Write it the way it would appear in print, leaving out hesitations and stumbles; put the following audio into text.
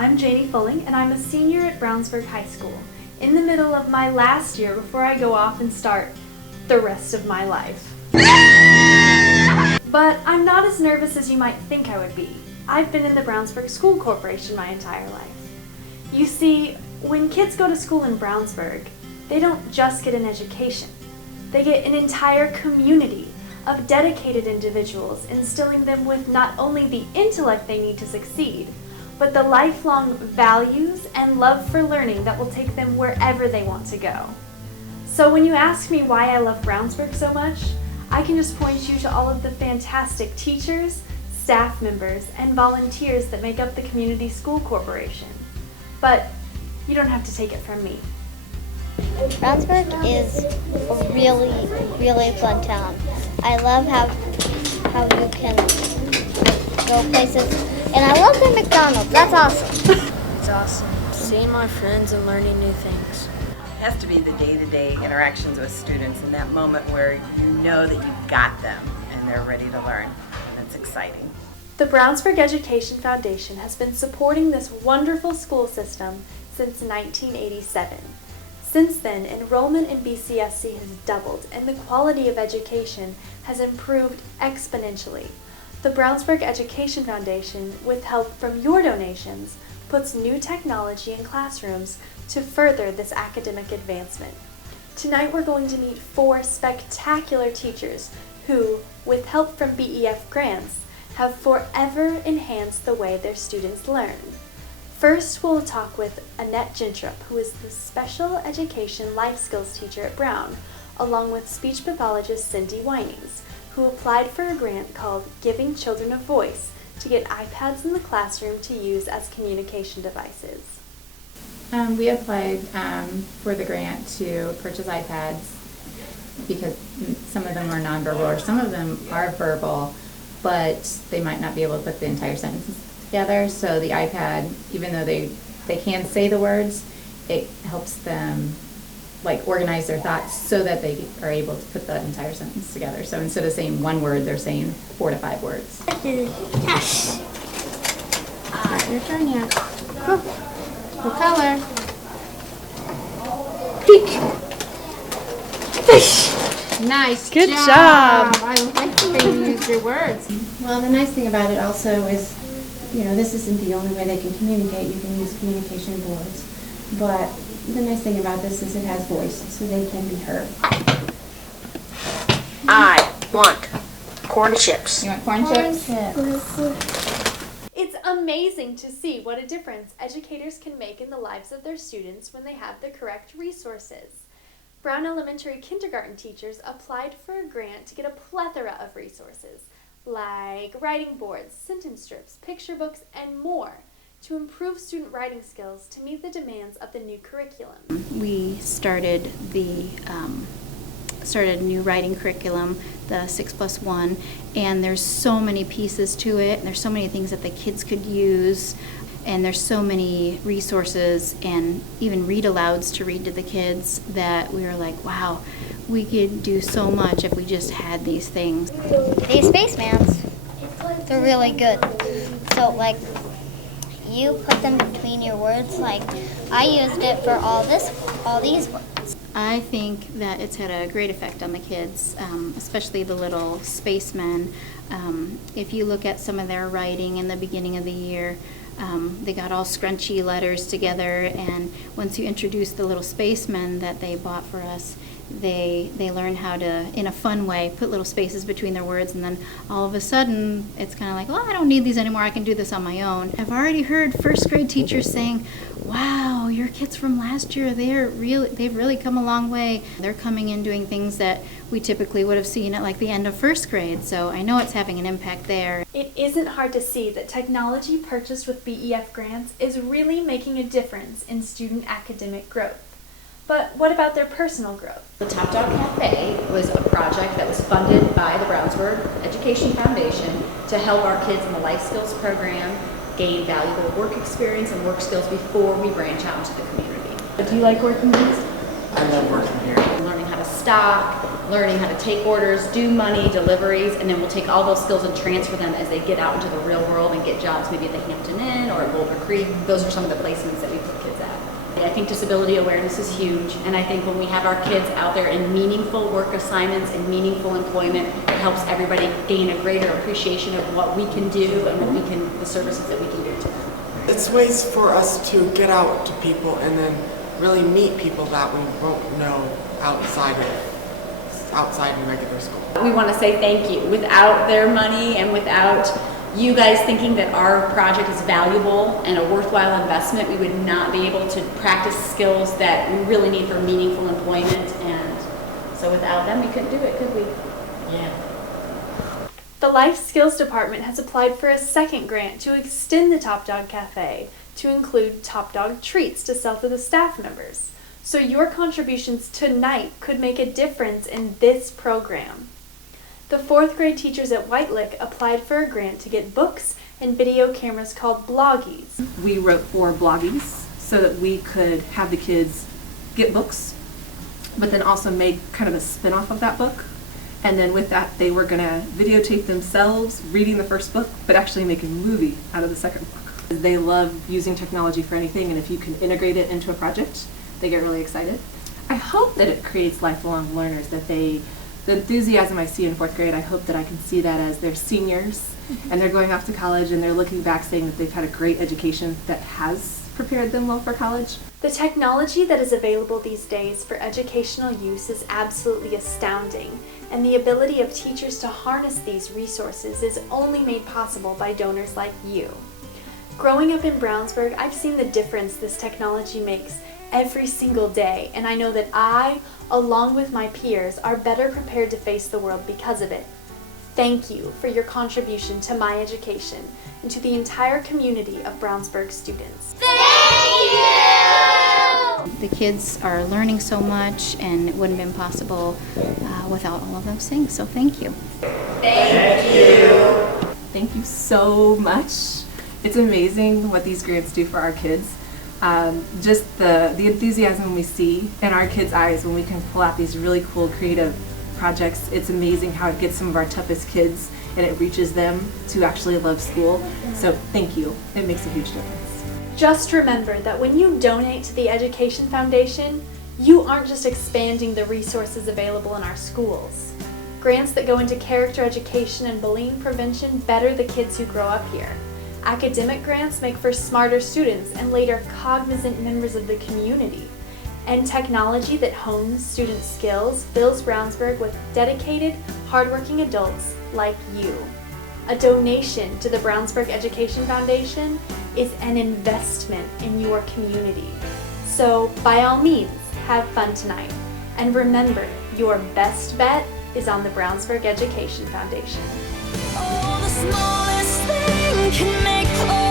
I'm Janie Fulling, and I'm a senior at Brownsburg High School, in the middle of my last year before I go off and start the rest of my life. But I'm not as nervous as you might think I would be. I've been in the Brownsburg School Corporation my entire life. You see, when kids go to school in Brownsburg, they don't just get an education. They get an entire community of dedicated individuals, instilling them with not only the intellect they need to succeed, but the lifelong values and love for learning that will take them wherever they want to go. So when you ask me why I love Brownsburg so much, I can just point you to all of the fantastic teachers, staff members, and volunteers that make up the Community School Corporation. But you don't have to take it from me. Brownsburg is a really, really fun town. I love how you can go places, and I love the McDonald's. That's awesome. It's awesome. Seeing my friends and learning new things. It has to be the day-to-day interactions with students and that moment where you know that you've got them and they're ready to learn. That's exciting. The Brownsburg Education Foundation has been supporting this wonderful school system since 1987. Since then, enrollment in BCSC has doubled and the quality of education has improved exponentially. The Brownsburg Education Foundation, with help from your donations, puts new technology in classrooms to further this academic advancement. Tonight we're going to meet 4 spectacular teachers who, with help from BEF grants, have forever enhanced the way their students learn. First, we'll talk with Annette Gintrup, who is the Special Education Life Skills teacher at Brown, along with speech pathologist Cindy Winings, who applied for a grant called Giving Children a Voice to get iPads in the classroom to use as communication devices. We applied for the grant to purchase iPads because some of them are nonverbal or some of them are verbal, but they might not be able to put the entire sentences together. So the iPad, even though they can say the words, it helps them like organize their thoughts so that they are able to put the entire sentence together. So instead of saying one word, they're saying 4 to 5 words. Yes. Your turn here. Cool. What color? Pink. Fish. Nice Good job. I like the way you use your words. Well, the nice thing about it also is, this isn't the only way they can communicate. You can use communication boards. But the nice thing about this is it has voice, so they can be heard. I want corn chips. You want corn chips? It's amazing to see what a difference educators can make in the lives of their students when they have the correct resources. Brown Elementary kindergarten teachers applied for a grant to get a plethora of resources, like writing boards, sentence strips, picture books, and more, to improve student writing skills to meet the demands of the new curriculum. We started a new writing curriculum, the 6+1, and there's so many pieces to it, and there's so many things that the kids could use, and there's so many resources and even read-alouds to read to the kids that we were like, wow, we could do so much if we just had these things. These spacemans, they're really good. So, you put them between your words. I used it for all these words. I think that it's had a great effect on the kids, especially the little spacemen. If you look at some of their writing in the beginning of the year, they got all scrunchy letters together, and once you introduce the little spacemen that they bought for us, they learn how to, in a fun way, put little spaces between their words, and then all of a sudden it's kind of like, well, I don't need these anymore, I can do this on my own. I've already heard first grade teachers saying, wow, your kids from last year, they've really come a long way. They're coming in doing things that we typically would have seen at the end of first grade, so I know it's having an impact there. It isn't hard to see that technology purchased with BEF grants is really making a difference in student academic growth. But what about their personal growth? The Top Dog Cafe was a project that was funded by the Brownsburg Education Foundation to help our kids in the Life Skills program gain valuable work experience and work skills before we branch out into the community. Do you like working these? I love working here. Learning how to stock, learning how to take orders, do money, deliveries, and then we'll take all those skills and transfer them as they get out into the real world and get jobs maybe at the Hampton Inn or at Boulder Creek. Those are some of the placements that we put kids at. I think disability awareness is huge, and I think when we have our kids out there in meaningful work assignments and meaningful employment, it helps everybody gain a greater appreciation of what we can do and what we can, the services that we can give to them. It's ways for us to get out to people and then really meet people that we won't know outside in regular school. We want to say thank you. Without their money and without you guys thinking that our project is valuable and a worthwhile investment, we would not be able to practice skills that we really need for meaningful employment. And so without them, we couldn't do it, could we? Yeah. The Life Skills Department has applied for a second grant to extend the Top Dog Cafe to include Top Dog treats to sell to the staff members. So your contributions tonight could make a difference in this program. The 4th grade teachers at White Lick applied for a grant to get books and video cameras called Bloggies. We wrote 4 Bloggies so that we could have the kids get books, but then also make kind of a spin-off of that book. And then with that, they were going to videotape themselves reading the first book, but actually make a movie out of the second book. They love using technology for anything, and if you can integrate it into a project, they get really excited. I hope that it creates lifelong learners, that the enthusiasm I see in 4th grade, I hope that I can see that as they're seniors and they're going off to college and they're looking back saying that they've had a great education that has prepared them well for college. The technology that is available these days for educational use is absolutely astounding, and the ability of teachers to harness these resources is only made possible by donors like you. Growing up in Brownsburg, I've seen the difference this technology makes every single day, and I know that I, along with my peers, are better prepared to face the world because of it. Thank you for your contribution to my education and to the entire community of Brownsburg students. Thank you! The kids are learning so much, and it wouldn't have been possible without all of those things, so thank you. Thank you! Thank you so much. It's amazing what these grants do for our kids. Just the enthusiasm we see in our kids' eyes when we can pull out these really cool creative projects. It's amazing how it gets some of our toughest kids and it reaches them to actually love school. So thank you. It makes a huge difference. Just remember that when you donate to the Education Foundation, you aren't just expanding the resources available in our schools. Grants that go into character education and bullying prevention better the kids who grow up here. Academic grants make for smarter students and later cognizant members of the community. And technology that hones student skills fills Brownsburg with dedicated, hardworking adults like you. A donation to the Brownsburg Education Foundation is an investment in your community. So by all means, have fun tonight. And remember, your best bet is on the Brownsburg Education Foundation. Oh, the smallest thing can make all